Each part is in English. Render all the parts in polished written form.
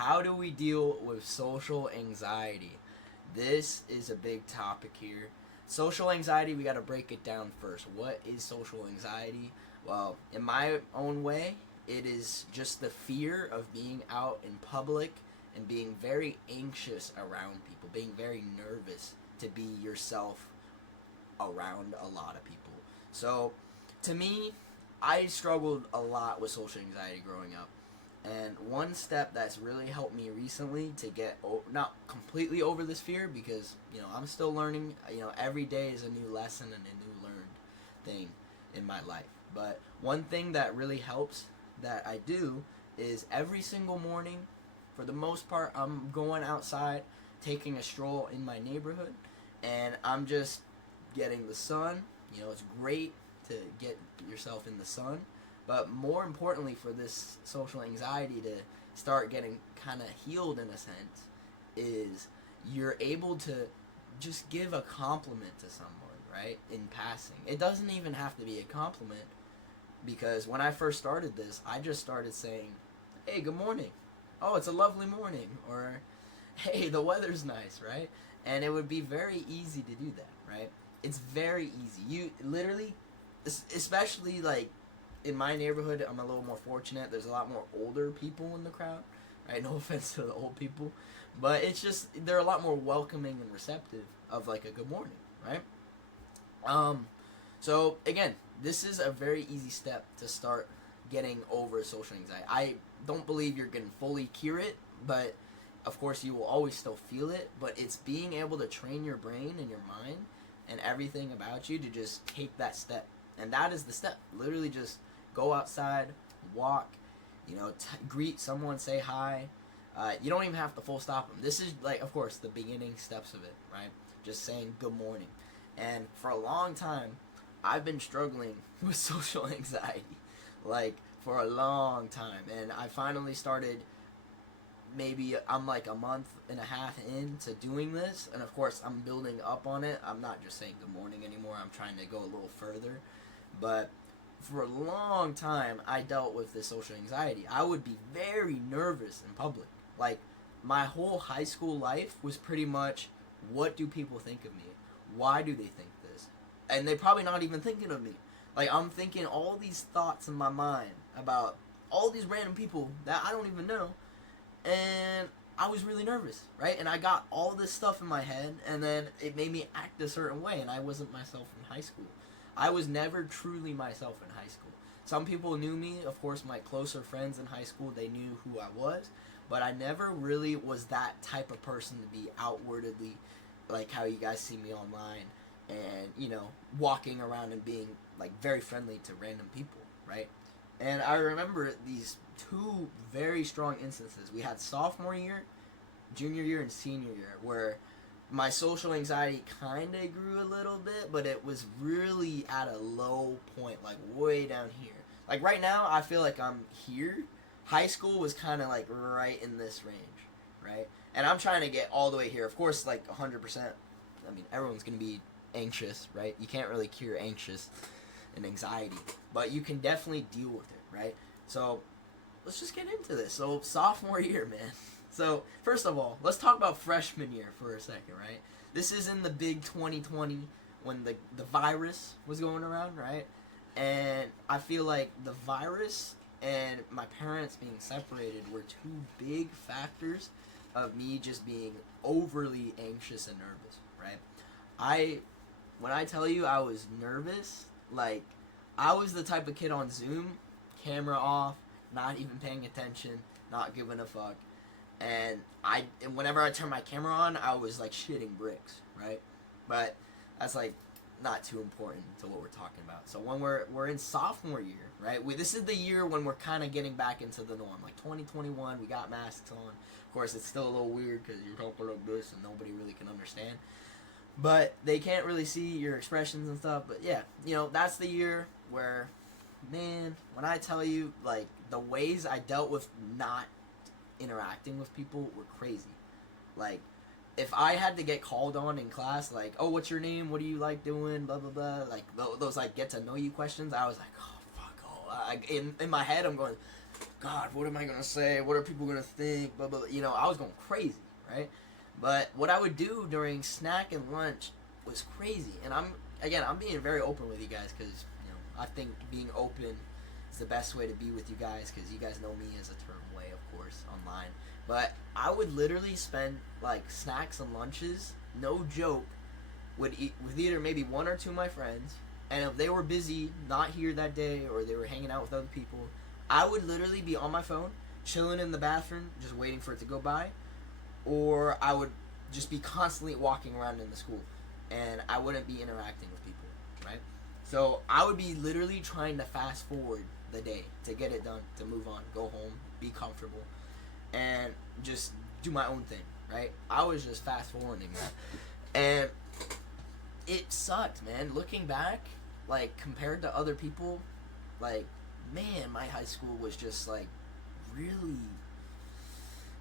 How do we deal with social anxiety? This is a big topic here. Social anxiety, we got to break it down first. What is social anxiety? Well, in my own way, it is just the fear of being out in public and being very anxious around people, being very nervous to be yourself around a lot of people. So, to me, I struggled a lot with social anxiety growing up. And one step that's really helped me recently to get not completely over this fear, because I'm still learning. Every day is a new lesson and a new learned thing in my life. But one thing that really helps that I do is every single morning, for the most part, I'm going outside, taking a stroll in my neighborhood, and I'm just getting the sun. It's great to get yourself in the sun. But more importantly, for this social anxiety to start getting kind of healed in a sense, is you're able to just give a compliment to someone, right? In passing. It doesn't even have to be a compliment, because when I first started this, I just started saying, hey, good morning. Oh, it's a lovely morning. Or, hey, the weather's nice, right? And it would be very easy to do that, right? It's very easy. You literally, especially like, in my neighborhood, I'm a little more fortunate. There's a lot more older people in the crowd, right? No offense to the old people, but it's just they're a lot more welcoming and receptive of like a good morning, right? So again, this is a very easy step to start getting over social anxiety. I don't believe you're going to fully cure it, but of course you will always still feel it. But it's being able to train your brain and your mind and everything about you to just take that step, and that is the step. Literally, just go outside, walk, greet someone, say hi. You don't even have to full stop them. This is, like, of course, the beginning steps of it, right? Just saying good morning. And for a long time, I've been struggling with social anxiety, like, for a long time. And I finally started, maybe I'm like a month and a half into doing this. And of course, I'm building up on it. I'm not just saying good morning anymore. I'm trying to go a little further. But for a long time, I dealt with this social anxiety. I would be very nervous in public. Like, my whole high school life was pretty much, what do people think of me? Why do they think this? And they're probably not even thinking of me. Like, I'm thinking all these thoughts in my mind about all these random people that I don't even know. And I was really nervous, right? And I got all this stuff in my head, and then it made me act a certain way, and I wasn't myself in high school. I was never truly myself in high school. Some people knew me, of course, my closer friends in high school, they knew who I was, but I never really was that type of person to be outwardly, like how you guys see me online, and, walking around and being, like, very friendly to random people, right? And I remember these two very strong instances. We had sophomore year, junior year, and senior year, where my social anxiety kind of grew a little bit, but it was really at a low point, like way down here. Like right now, I feel like I'm here. High school was kind of like right in this range, right? And I'm trying to get all the way here. Of course, like 100%. I mean, everyone's going to be anxious, right? You can't really cure anxious and anxiety, but you can definitely deal with it, right? So let's just get into this. So sophomore year, man. So, first of all, let's talk about freshman year for a second, right? This is in the big 2020 when the virus was going around, right? And I feel like the virus and my parents being separated were two big factors of me just being overly anxious and nervous, right? When I tell you I was nervous, like, I was the type of kid on Zoom, camera off, not even paying attention, not giving a fuck. And whenever I turned my camera on, I was like shitting bricks, right? But that's like not too important to what we're talking about. So when we're in sophomore year, right? This is the year when we're kind of getting back into the norm. Like 2021, we got masks on. Of course, it's still a little weird because you're talking like this and nobody really can understand. But they can't really see your expressions and stuff. But yeah, that's the year where, man, when I tell you, like, the ways I dealt with not interacting with people were crazy. Like, if I had to get called on in class, like, oh, what's your name? What do you like doing? Blah, blah, blah. Like, those, like, get to know you questions, I was like, oh, fuck. Oh. In my head, I'm going, God, what am I gonna say? What are people gonna think? Blah, blah, blah. You know, I was going crazy, right? But what I would do during snack and lunch was crazy. And I'm being very open with you guys because, you know, I think being open is the best way to be with you guys because you guys know me as a term way, of course, online. But I would literally spend, like, snacks and lunches, no joke, with either maybe one or two of my friends. And if they were busy, not here that day, or they were hanging out with other people, I would literally be on my phone, chilling in the bathroom, just waiting for it to go by. Or I would just be constantly walking around in the school. And I wouldn't be interacting with people, right? So I would be literally trying to fast forward the day to get it done, to move on, go home, be comfortable, and just do my own thing, right? I was just fast forwarding that. And it sucked, man. Looking back, like, compared to other people, like, man, my high school was just, like, really,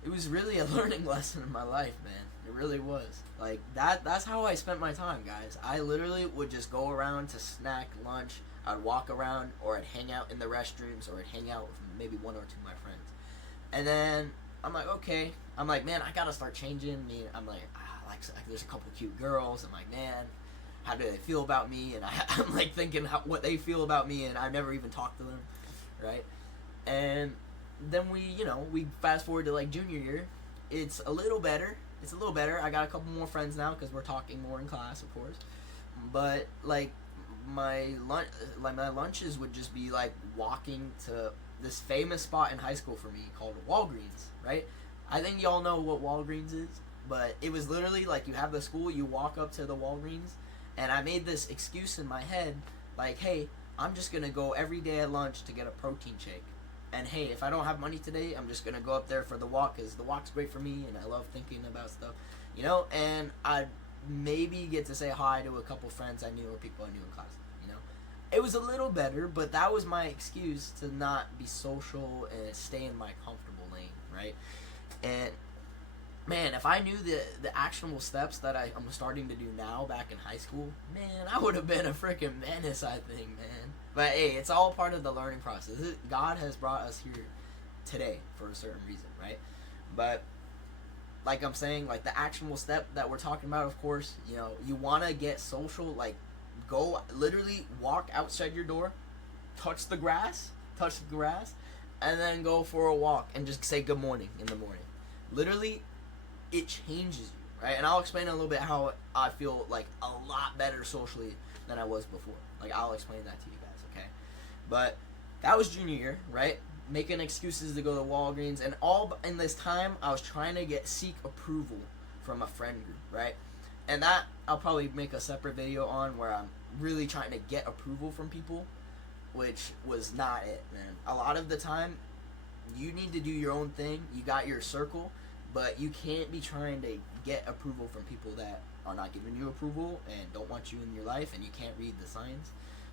it was really a learning lesson in my life, man. It really was. Like, that's how I spent my time, guys. I literally would just go around to snack, lunch, I'd walk around, or I'd hang out in the restrooms, or I'd hang out with maybe one or two of my friends. And then I'm like, okay. I'm like, man, I gotta start changing. I'm like, there's a couple cute girls. I'm like, man, how do they feel about me? And I'm like thinking what they feel about me, and I've never even talked to them, right? And then we fast forward to, like, junior year. It's a little better. I got a couple more friends now because we're talking more in class, of course. But, like, my lunches would just be, like, walking to this famous spot in high school for me called Walgreens, right? I think y'all know what Walgreens is, but it was literally, like, you have the school, you walk up to the Walgreens, and I made this excuse in my head, like, hey, I'm just going to go every day at lunch to get a protein shake. And hey, if I don't have money today, I'm just going to go up there for the walk because the walk's great for me and I love thinking about stuff, you know? And I'd maybe get to say hi to a couple friends I knew or people I knew in class, you know? It was a little better, but that was my excuse to not be social and stay in my comfortable lane, right? And man, if I knew the actionable steps that I'm starting to do now back in high school, man, I would have been a freaking menace, I think, man. But hey, it's all part of the learning process. God has brought us here today for a certain reason, right? But like I'm saying, like, the actionable step that we're talking about, of course, you know, you want to get social, like, go literally walk outside your door, touch the grass, and then go for a walk and just say good morning in the morning. Literally, it changes you, right? And I'll explain a little bit how I feel, like, a lot better socially than I was before. Like, I'll explain that to you guys, okay? But that was junior year, right? Making excuses to go to Walgreens, and all in this time, I was trying to seek approval from a friend group, right? And that I'll probably make a separate video on, where I'm really trying to get approval from people, which was not it, man. A lot of the time, you need to do your own thing. You got your circle, but you can't be trying to get approval from people that are not giving you approval and don't want you in your life, and you can't read the signs.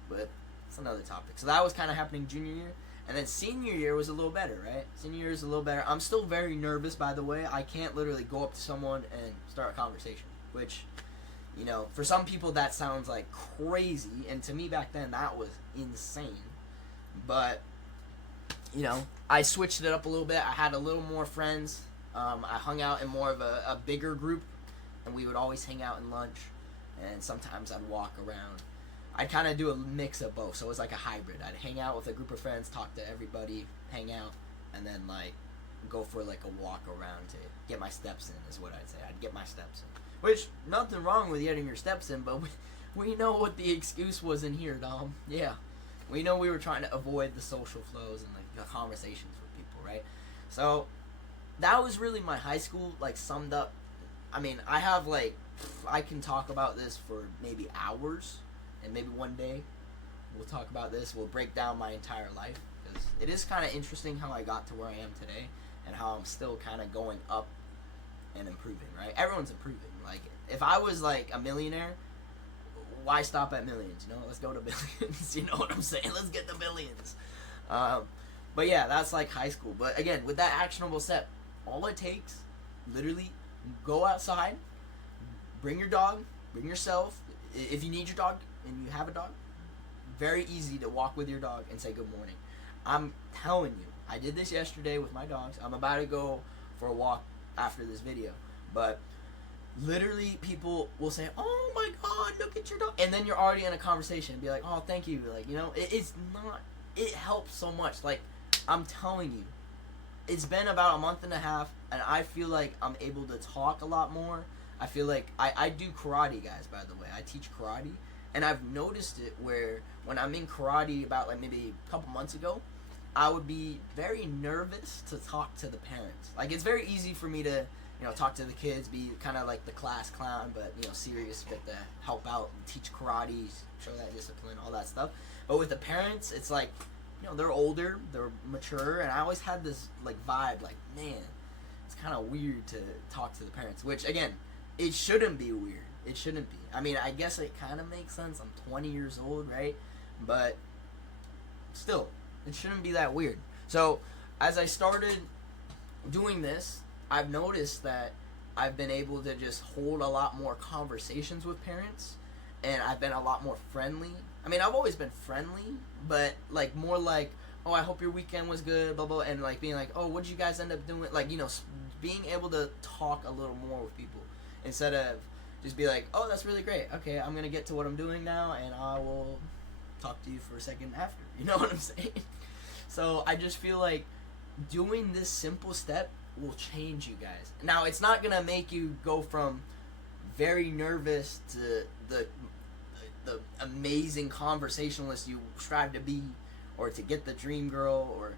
But it's another topic. So that was kind of happening junior year. And then senior year was a little better, right? Senior year is a little better. I'm still very nervous, by the way. I can't literally go up to someone and start a conversation, which, you know, for some people that sounds like crazy. And to me back then, that was insane. But, you know, I switched it up a little bit. I had a little more friends. I hung out in more of a bigger group, and we would always hang out in lunch, and sometimes I'd walk around. I'd kind of do a mix of both, so it was like a hybrid. I'd hang out with a group of friends, talk to everybody, hang out, and then, like, go for, like, a walk around to get my steps in, is what I'd say. I'd get my steps in. Which, nothing wrong with getting your steps in, but we know what the excuse was in here, Dom. Yeah. We know we were trying to avoid the social flows and, like, the conversations with people, right? So that was really my high school, like, summed up. I mean, I have, like, I can talk about this for maybe hours, and maybe one day we'll talk about this. We'll break down my entire life, because it is kind of interesting how I got to where I am today, and how I'm still kind of going up and improving, right? Everyone's improving. Like, if I was, like, a millionaire, why stop at millions, you know? Let's go to billions, you know what I'm saying? Let's get the billions. But yeah, that's, like, high school. But again, with that actionable step, all it takes, literally, go outside, bring your dog, bring yourself. If you need your dog and you have a dog, very easy to walk with your dog and say good morning. I'm telling you, I did this yesterday with my dogs. I'm about to go for a walk after this video. But literally people will say, oh my god, look at your dog. And then you're already in a conversation and be like, oh, thank you. Like, you know, it's not, it helps so much. Like, I'm telling you, it's been about a month and a half, and I feel like I'm able to talk a lot more. I feel like I do karate, guys, by the way. I teach karate, and I've noticed it where when I'm in karate about like maybe a couple months ago, I would be very nervous to talk to the parents. Like, it's very easy for me to, you know, talk to the kids, be kind of like the class clown, but, you know, serious, get to help out, teach karate, show that discipline, all that stuff. But with the parents, it's like, you know, they're older, they're mature, and I always had this, like, vibe, like, man, it's kind of weird to talk to the parents, which, again, it shouldn't be weird. It shouldn't be. I mean, I guess it kind of makes sense. I'm 20 years old, right? But still, it shouldn't be that weird. So, as I started doing this, I've noticed that I've been able to just hold a lot more conversations with parents, and I've been a lot more friendly. I mean, I've always been friendly, but, like, more like, oh, I hope your weekend was good, blah, blah, and, like, being like, oh, what did you guys end up doing? Like, you know, being able to talk a little more with people instead of just be like, oh, that's really great. Okay, I'm going to get to what I'm doing now, and I will talk to you for a second after. You know what I'm saying? So I just feel like doing this simple step will change you guys. Now, it's not going to make you go from very nervous to the amazing conversationalist you strive to be, or to get the dream girl, or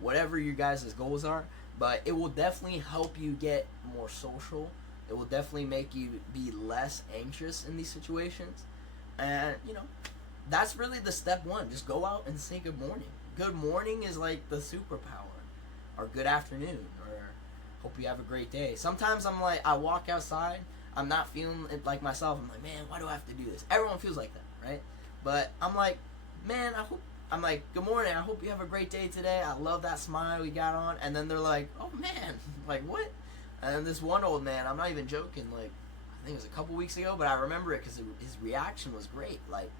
whatever your guys' goals are, but it will definitely help you get more social. It will definitely make you be less anxious in these situations. And, you know, that's really the step one. Just go out and say good morning. Good morning is like the superpower. Or good afternoon. Or hope you have a great day. Sometimes I'm like, I walk outside, I'm not feeling it like myself. I'm like, man, why do I have to do this? Everyone feels like that, right? But I'm like, man, I'm like, good morning, I hope you have a great day today. I love that smile we got on. And then they're like, oh man, like what? And then this one old man, I'm not even joking, like, I think it was a couple weeks ago, but I remember it because his reaction was great. Like,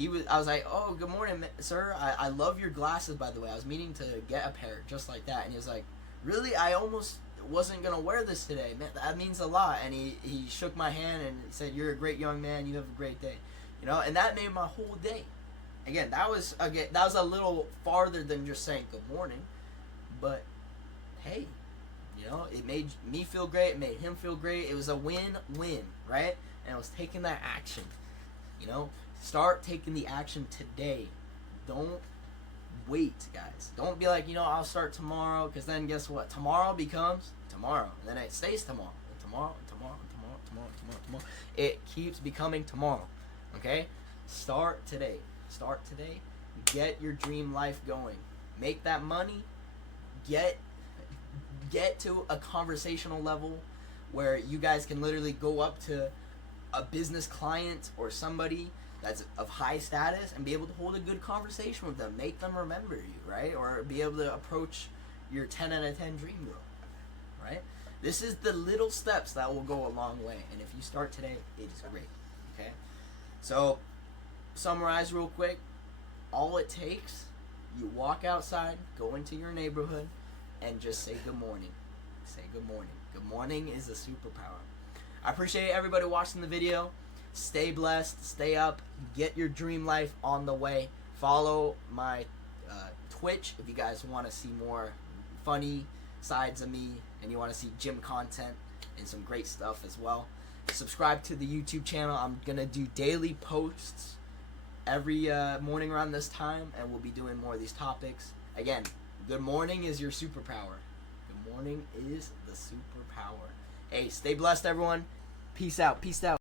I was like, oh, good morning, sir. I love your glasses, by the way. I was meaning to get a pair just like that. And he was like, really? I almost wasn't going to wear this today. Man, that means a lot. And he shook my hand and said, you're a great young man. You have a great day. You know, and that made my whole day. Again, that was a little farther than just saying good morning. But, hey, you know, it made me feel great. It made him feel great. It was a win-win, right? And I was taking that action. You know, start taking the action today. Don't wait, guys. Don't be like, you know, I'll start tomorrow, because then guess what? Tomorrow becomes tomorrow. And then it stays tomorrow. And tomorrow, and tomorrow, and tomorrow, tomorrow, tomorrow, tomorrow. It keeps becoming tomorrow. Okay? Start today. Start today. Get your dream life going. Make that money. Get to a conversational level where you guys can literally go up to a business client or somebody that's of high status and be able to hold a good conversation with them. Make them remember you, right? Or be able to approach your 10 out of 10 dream girl, right? This is the little steps that will go a long way. And if you start today, it is great, okay? So, summarize real quick. All it takes, you walk outside, go into your neighborhood, and just say good morning. Say good morning. Good morning is a superpower. I appreciate everybody watching the video. Stay blessed. Stay up. Get your dream life on the way. Follow my Twitch if you guys want to see more funny sides of me and you want to see gym content and some great stuff as well. Subscribe to the YouTube channel. I'm going to do daily posts every morning around this time, and we'll be doing more of these topics. Again, good morning is your superpower. Good morning is the superpower. Hey, stay blessed, everyone. Peace out. Peace out.